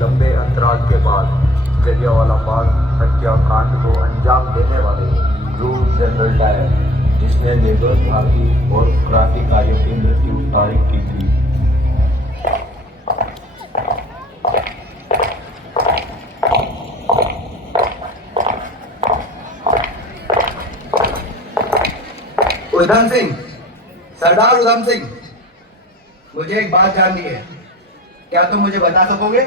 लंबे अंतराल के बाद जलियांवाला बाग हत्याकांड को अंजाम देने वाले ब्रिगेडियर जनरल डायर, जिसने निर्दोष भारतीय और क्रांतिकारियों की मृत्यु तारीख की थी। उधम सिंह, सरदार उधम सिंह, मुझे एक बात जाननी है। क्या तुम मुझे बता सकोगे,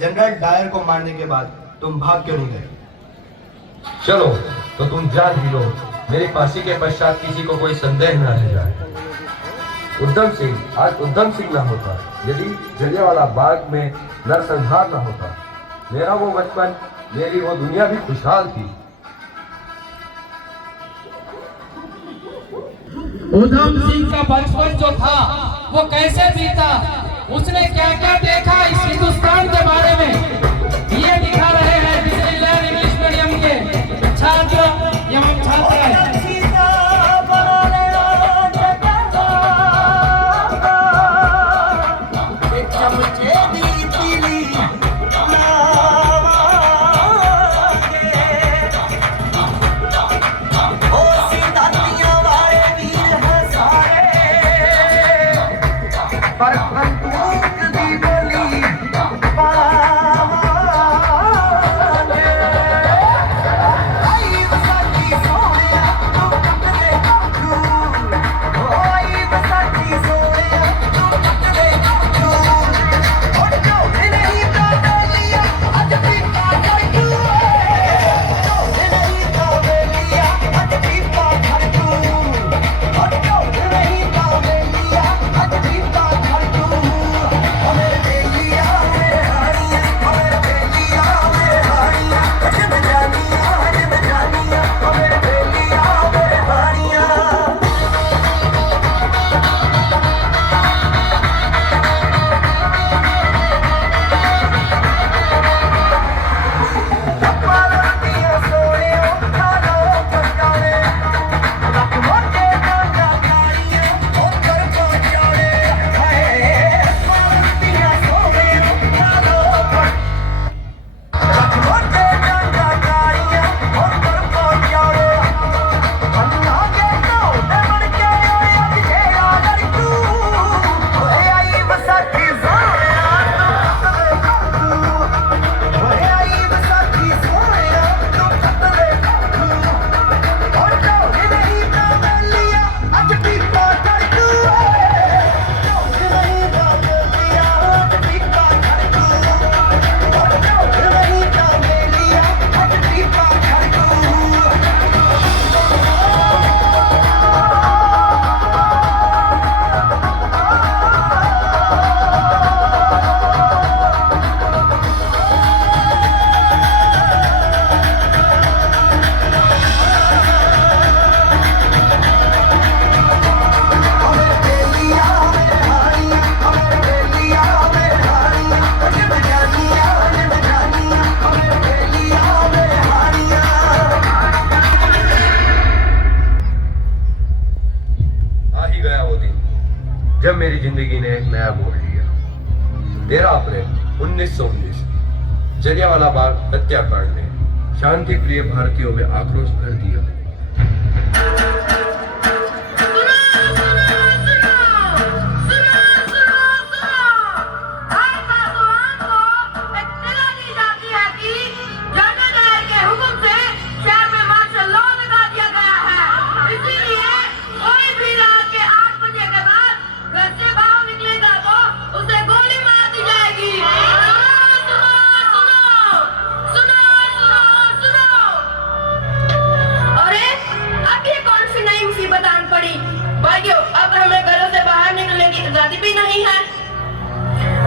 जनरल डायर को मारने के बाद तुम भाग क्यों नहीं गए? चलो तो तुम जान ही लो, मेरी फांसी के पश्चात किसी को कोई संदेह न रह जाए। उधम सिंह आज उधम सिंह न होता यदि जलियांवाला बाग में नरसंहार न होता। मेरा वो बचपन, मेरी वो दुनिया भी खुशहाल थी। उधम सिंह का बचपन जो था वो कैसे बीता, उसने क्या क्या देखा इस हिंदुस्तान के बारे में ये दिखा रहे हैं डिस्नीलैंड इंग्लिश मीडियम के छात्र एवं छात्राएं। जब मेरी जिंदगी ने एक नया मोड़ लिया। 13 अप्रैल 1919 जलियांवाला बाग हत्याकांड ने शांति प्रिय भारतीयों में आक्रोश भर दिया।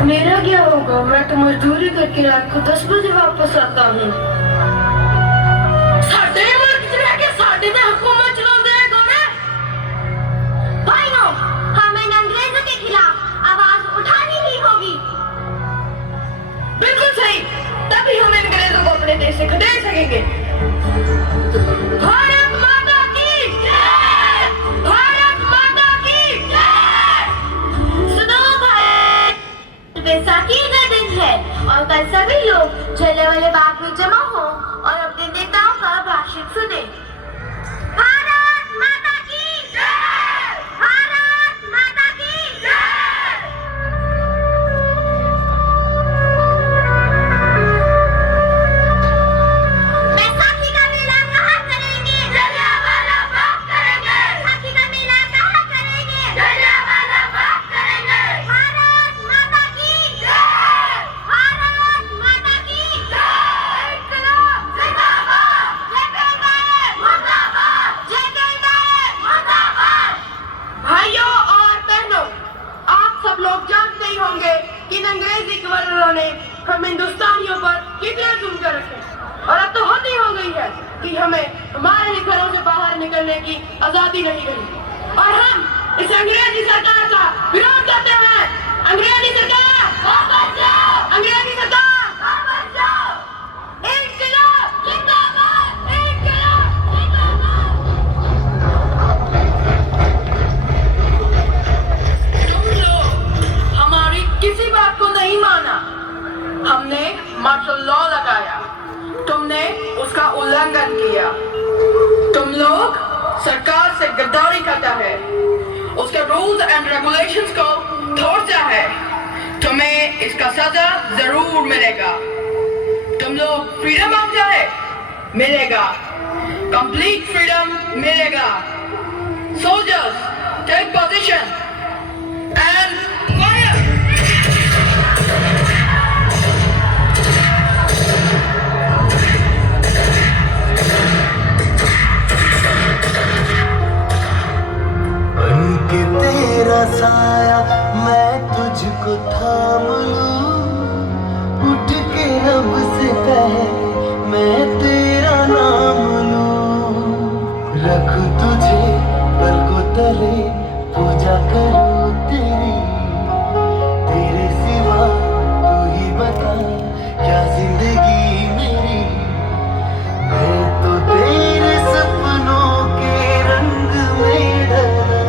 मेरा क्या होगा? मैं तो मजदूरी करके रात को 10 बजे वापस आता हूँ। साडे मुल्क च रह के साडे ते हुकूमत चलाउंदे ने कौन है? भाइयों, हमें अंग्रेजों के खिलाफ आवाज उठानी ही होगी। बिल्कुल सही, तभी हम अंग्रेजों को अपने देश से खदेड़ सकेंगे। भारत माता की जय! भारत माता की जय! सुनो भाई, बैसाखी का दिन रही है और कल सभी लोग जलियांवाला बाग में जमा हो और अपने नेताओं का भाषण सुने। भारत माता की जय! भारत माता की जय! बैसाखी का मेला कहाँ करेंगे? जलियांवाला बाग करेंगे। बैसाखी का मेला कहाँ करेंगे? जलियांवाला बाग करेंगे। भारत माता की जय! भारत माता की जय! इनकलाब जिंदाबाद! जय भीम मुर्दाबाद! जय भीम मुर्दाबाद! भाइयों और बहनों, आप सब लोग जानते ही होंगे कि इन अंग्रेजी गवर्नरों ने हम हिंदुस्तानियों पर कितना जुल्म कर रखे और अब तो हद ही हो गई है कि हमें हमारे ही घरों से बाहर निकलने की आजादी नहीं मिली और हम इस अंग्रेजी सरकार का विरोध करते हैं। अंग्रेजी सरकार वापस जाओ! अंग्रेजी सरकार वापस जाओ! इनकलाब जिंदाबाद! इनकलाब जिंदाबाद! तुम लोग हमारी किसी बात को नहीं माना। हमने मार्शल लॉ लगाया, तुमने उसका उल्लंघन किया। तुम लोग सरकार से गद्दारी करता है, उसके रूल्स एंड रेगुलेशंस को तोड़ता है। तुम्हें इसका सजा जरूर मिलेगा। तुम लोग फ्रीडम ऑफ जाए मिलेगा, कंप्लीट फ्रीडम मिलेगा। Soldiers take position and fire! बनके तेरा साया मैं तुझको थाम लूं, उठ के रब से कहे मैं तेरा नाम लूं, रख तुझे पलकों तले पूजा करूं तेरी, तेरे सिवा तू ही बता क्या जिंदगी मेरी, मैं तो तेरे सपनों के रंग में ढला,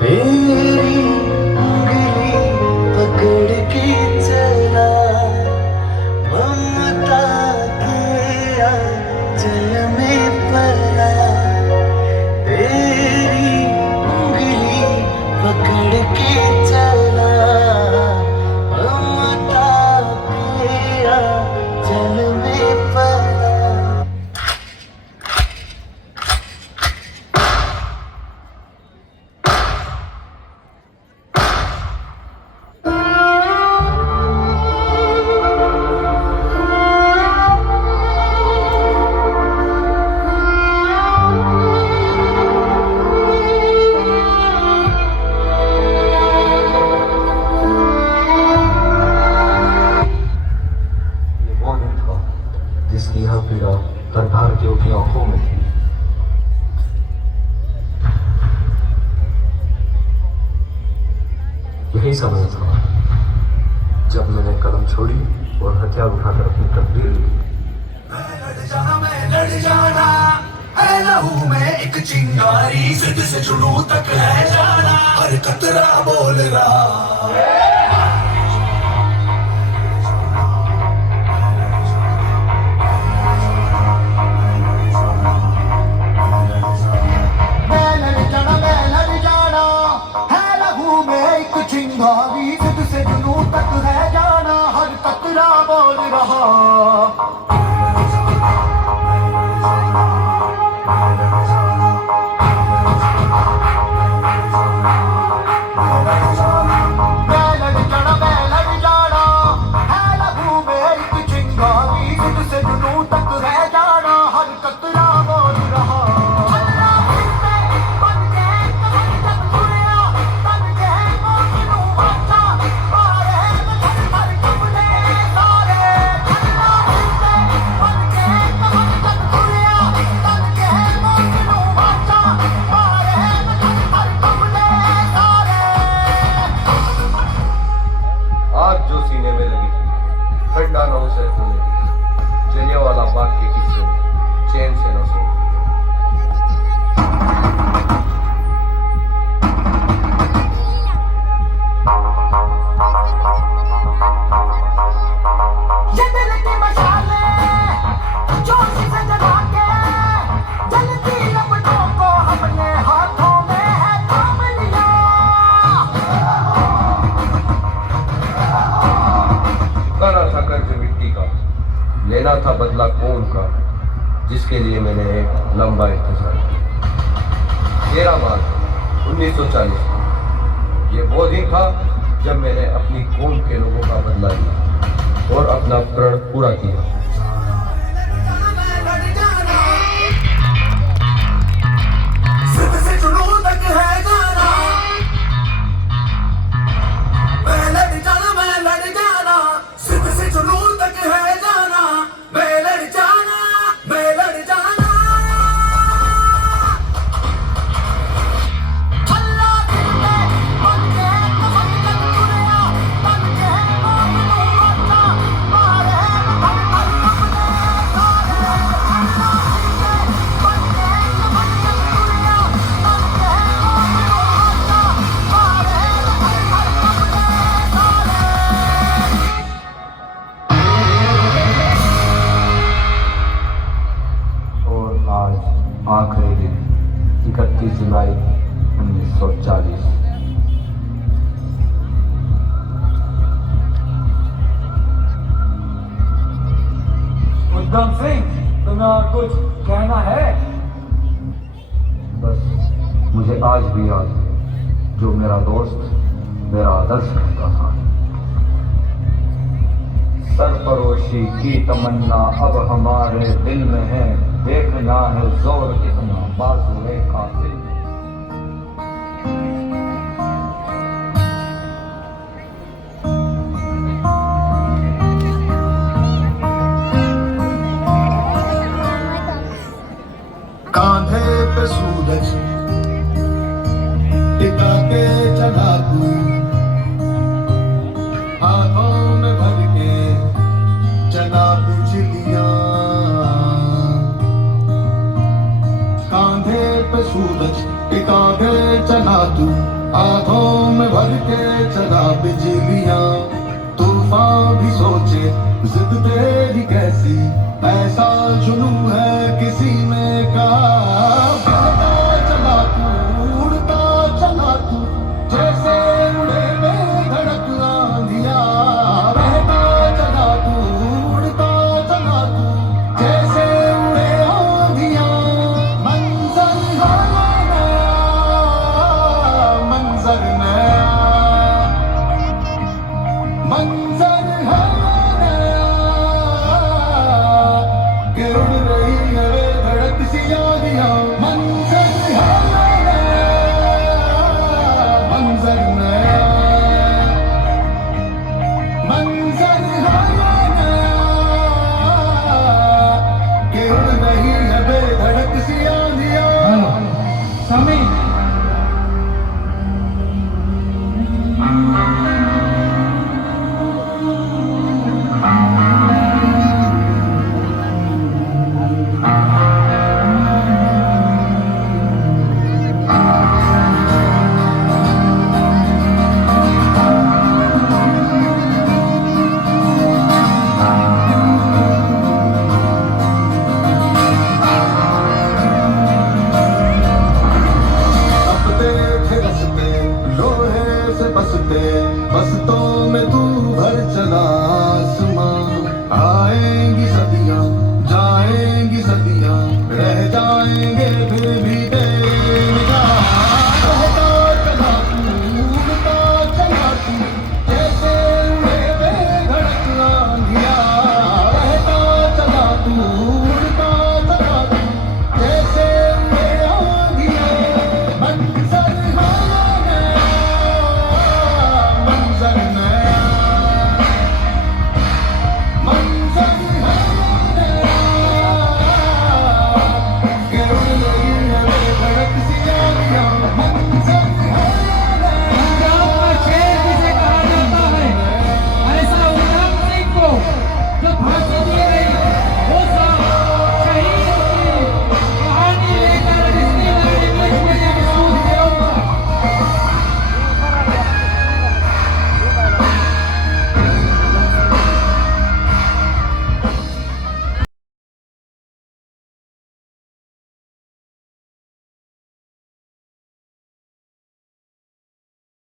तेरी उंगली पकड़ के चला, ममता के आंचल में पला, तेरी उंगली पकड़ के चला, ममता के आंचल में पला। ये वो दिन था जिसकी यह पीड़ा हर भारतीयों की आंखों में थी। यही समय था जब मैंने कलम छोड़ी और हथियार उठाकर अपनी तकदीर ली। मैं लड़ जाना है लहू में एक चिंगारी, सिद्ध से जुनू तक है जाना, हर कतरा बोल रहा। मैं लड़ जाना है लहू में एक चिंगारी, सिद्ध से जुनू तक है जाना, हर कतरा बोल रहा। मैं लेना था बदला कौन का, जिसके लिए मैंने एक लंबा इंतजार किया। 13 मार्च 1940 ये वो दिन था जब मैंने अपनी कौम के लोगों का बदला लिया और अपना प्रण पूरा किया। आखिरी दिन 31 जुलाई 1940। उद्धम सिंह, तुम्हें और कुछ कहना है? बस मुझे आज भी याद है जो मेरा दोस्त मेरा आदर्श कहता था। सरफरोशी की तमन्ना अब हमारे दिल में है, देखना है जोर कितना बाजुए कातिल में। कांधे पे सूरज टिका के चला तू, हाथों में भर के चला बिजलियां। कांधे पे सूरज टिका के चला तू, हाथों में भर के चला बिजलियां। तूफान भी सोचे जिद तेरी कैसी, ऐसा जुनून है किसी में का।